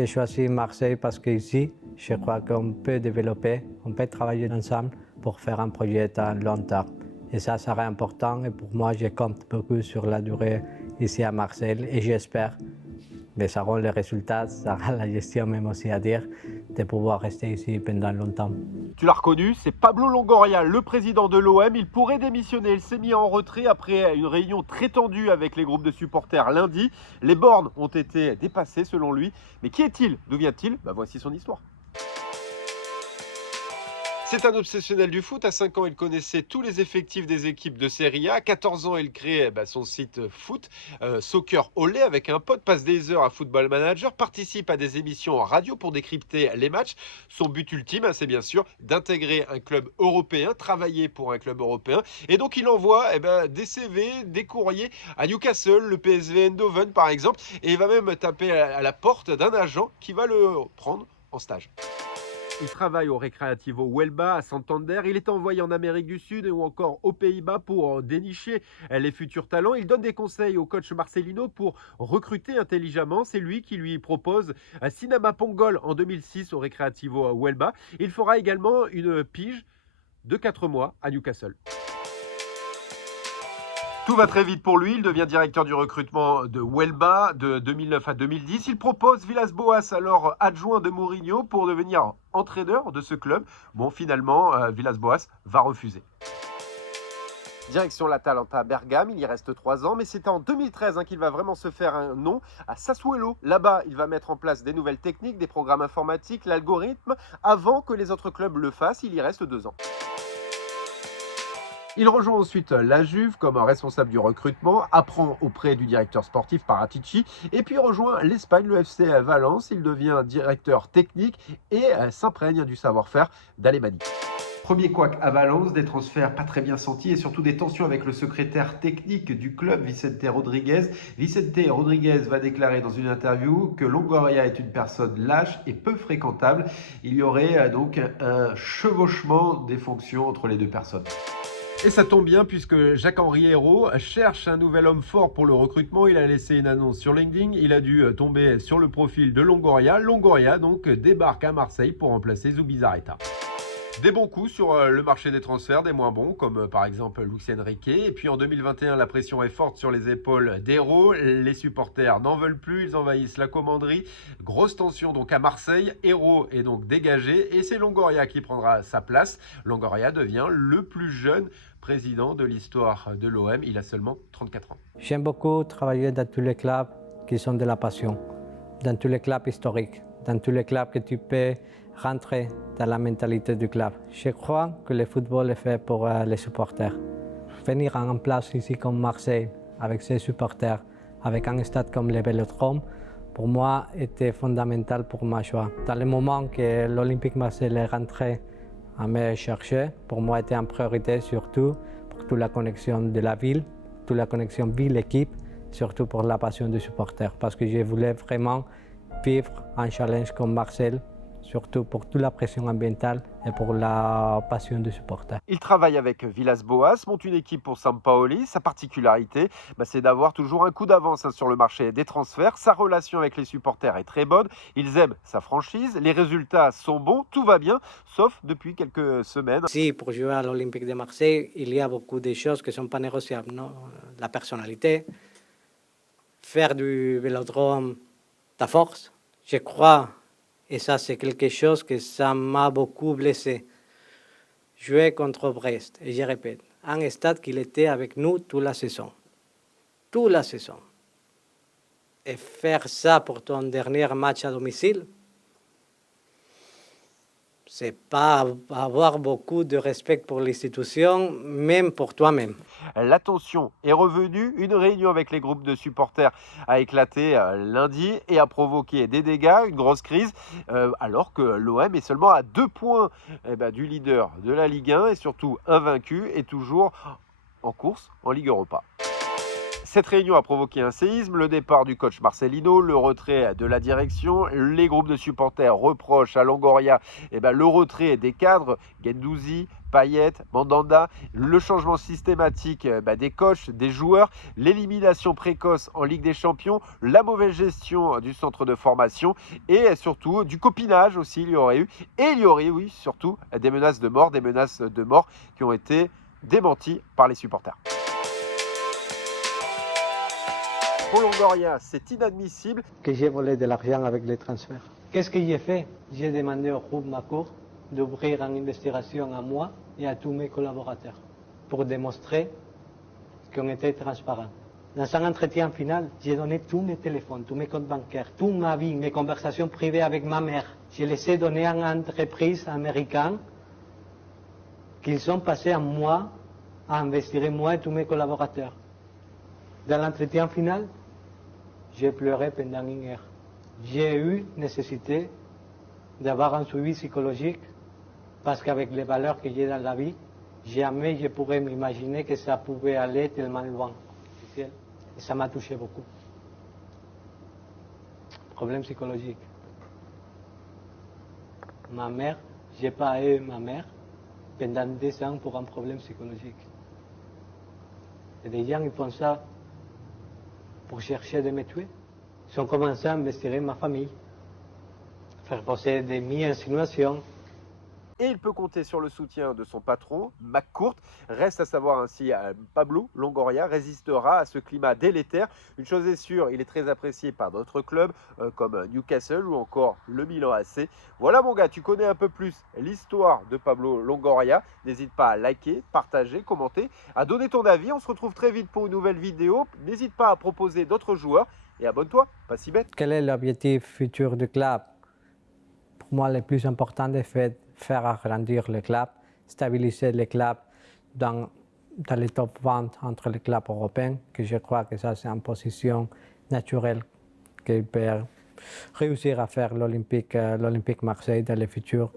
J'ai choisi Marseille parce qu'ici, je crois qu'on peut développer, on peut travailler ensemble pour faire un projet à long terme. Et ça sera important et pour moi, je compte beaucoup sur la durée ici à Marseille et j'espère que ça aura les résultats, ça aura la gestion même aussi à dire, de pouvoir rester ici pendant longtemps. Tu l'as reconnu, c'est Pablo Longoria, le président de l'OM. Il pourrait démissionner, il s'est mis en retrait après une réunion très tendue avec les groupes de supporters lundi. Les bornes ont été dépassées selon lui. Mais qui est-il? D'où vient-il? Voici son histoire. C'est un obsessionnel du foot. À 5 ans, il connaissait tous les effectifs des équipes de Serie A. À 14 ans, il crée son site foot, Soccer Olé, avec un pote, passe des heures à Football Manager, participe à des émissions en radio pour décrypter les matchs. Son but ultime, c'est bien sûr d'intégrer un club européen, travailler pour un club européen. Et donc, il envoie des CV, des courriers à Newcastle, le PSV Eindhoven par exemple. Et il va même taper à la porte d'un agent qui va le prendre en stage. Il travaille au Recreativo Huelva à Santander. Il est envoyé en Amérique du Sud ou encore aux Pays-Bas pour dénicher les futurs talents. Il donne des conseils au coach Marcelino pour recruter intelligemment. C'est lui qui lui propose Sinama Pongol en 2006 au Recreativo Huelva. Il fera également une pige de 4 mois à Newcastle. Tout va très vite pour lui, il devient directeur du recrutement de Huelva de 2009 à 2010. Il propose Villas-Boas, alors adjoint de Mourinho, pour devenir entraîneur de ce club. Finalement, Villas-Boas va refuser. Direction l'Atalanta Bergame, il y reste 3 ans, mais c'est en 2013 qu'il va vraiment se faire un nom à Sassuolo. Là-bas, il va mettre en place des nouvelles techniques, des programmes informatiques, l'algorithme, avant que les autres clubs le fassent. Il y reste 2 ans. Il rejoint ensuite la Juve comme responsable du recrutement, apprend auprès du directeur sportif Paratici et puis rejoint l'Espagne, le FC Valence. Il devient directeur technique et s'imprègne du savoir-faire d'Alemany. Premier couac à Valence, des transferts pas très bien sentis et surtout des tensions avec le secrétaire technique du club, Vicente Rodriguez. Vicente Rodriguez va déclarer dans une interview que Longoria est une personne lâche et peu fréquentable. Il y aurait donc un chevauchement des fonctions entre les deux personnes. Et ça tombe bien puisque Jacques-Henri Hérault cherche un nouvel homme fort pour le recrutement. Il a laissé une annonce sur LinkedIn. Il a dû tomber sur le profil de Longoria. Longoria donc débarque à Marseille pour remplacer Zubizarreta. Des bons coups sur le marché des transferts, des moins bons, comme par exemple Luis Enrique. Et puis en 2021, la pression est forte sur les épaules d'Hérault. Les supporters n'en veulent plus, ils envahissent la commanderie. Grosse tension donc à Marseille. Hérault est donc dégagé et c'est Longoria qui prendra sa place. Longoria devient le plus jeune président de l'histoire de l'OM. Il a seulement 34 ans. J'aime beaucoup travailler dans tous les clubs qui sont de la passion, dans tous les clubs historiques, dans tous les clubs que tu peux rentrer dans la mentalité du club. Je crois que le football est fait pour les supporters. Venir en place ici comme Marseille, avec ses supporters, avec un stade comme le Vélodrome, pour moi, était fondamental pour ma choix. Dans le moment que l'Olympique Marseille est rentré à me chercher, pour moi, était en priorité surtout pour toute la connexion de la ville, toute la connexion ville-équipe, surtout pour la passion des supporters, parce que je voulais vraiment vivre un challenge comme Marseille, surtout pour toute la pression ambientale et pour la passion des supporters. Il travaille avec Villas-Boas, monte une équipe pour Sampaoli. Sa particularité, c'est d'avoir toujours un coup d'avance sur le marché des transferts. Sa relation avec les supporters est très bonne. Ils aiment sa franchise. Les résultats sont bons. Tout va bien, sauf depuis quelques semaines. Si, pour jouer à l'Olympique de Marseille, il y a beaucoup de choses qui ne sont pas négociables. Non? La personnalité, faire du vélodrome ta force, je crois. Et ça, c'est quelque chose que ça m'a beaucoup blessé. Jouer contre Brest, et je répète, un stade qui était avec nous toute la saison. Toute la saison. Et faire ça pour ton dernier match à domicile, c'est pas avoir beaucoup de respect pour l'institution, même pour toi-même. La tension est revenue. Une réunion avec les groupes de supporters a éclaté lundi et a provoqué des dégâts, une grosse crise, alors que l'OM est seulement à 2 points du leader de la Ligue 1 et surtout invaincu et toujours en course en Ligue Europa. Cette réunion a provoqué un séisme, le départ du coach Marcelino, le retrait de la direction. Les groupes de supporters reprochent à Longoria le retrait des cadres, Guendouzi, Payet, Mandanda, le changement systématique des coachs, des joueurs, l'élimination précoce en Ligue des Champions, la mauvaise gestion du centre de formation et surtout du copinage aussi il y aurait eu. Et il y aurait, oui, surtout des menaces de mort qui ont été démenties par les supporters. Pour Longoria, c'est inadmissible. Que j'ai volé de l'argent avec les transferts. Qu'est-ce que j'ai fait? J'ai demandé au groupe Maccourt d'ouvrir une investigation à moi et à tous mes collaborateurs pour démontrer qu'on était transparents. Dans un entretien final, j'ai donné tous mes téléphones, tous mes comptes bancaires, toute ma vie, mes conversations privées avec ma mère. Je les ai donnés à une entreprise américaine qu'ils ont passé à moi, à investiguer moi et tous mes collaborateurs. Dans l'entretien final, j'ai pleuré pendant une heure. J'ai eu nécessité d'avoir un suivi psychologique parce qu'avec les valeurs que j'ai dans la vie, jamais je pourrais m'imaginer que ça pouvait aller tellement loin. Et ça m'a touché beaucoup. Problème psychologique. Ma mère, je n'ai pas eu ma mère pendant 2 ans pour un problème psychologique. Et des gens, ils font ça pour chercher de me tuer. Ils ont commencé à investiguer ma famille, faire poser des insinuations. Et il peut compter sur le soutien de son patron, McCourt. Reste à savoir ainsi, Pablo Longoria résistera à ce climat délétère. Une chose est sûre, il est très apprécié par d'autres clubs comme Newcastle ou encore le Milan AC. Voilà mon gars, tu connais un peu plus l'histoire de Pablo Longoria. N'hésite pas à liker, partager, commenter, à donner ton avis. On se retrouve très vite pour une nouvelle vidéo. N'hésite pas à proposer d'autres joueurs et abonne-toi, pas si bête. Quel est l'objectif futur du club? Pour moi, le plus important est faire agrandir le club, stabiliser le club dans les top 20 entre les clubs européens, que je crois que ça c'est une position naturelle qu'il peut réussir à faire l'Olympique Marseille dans le futur.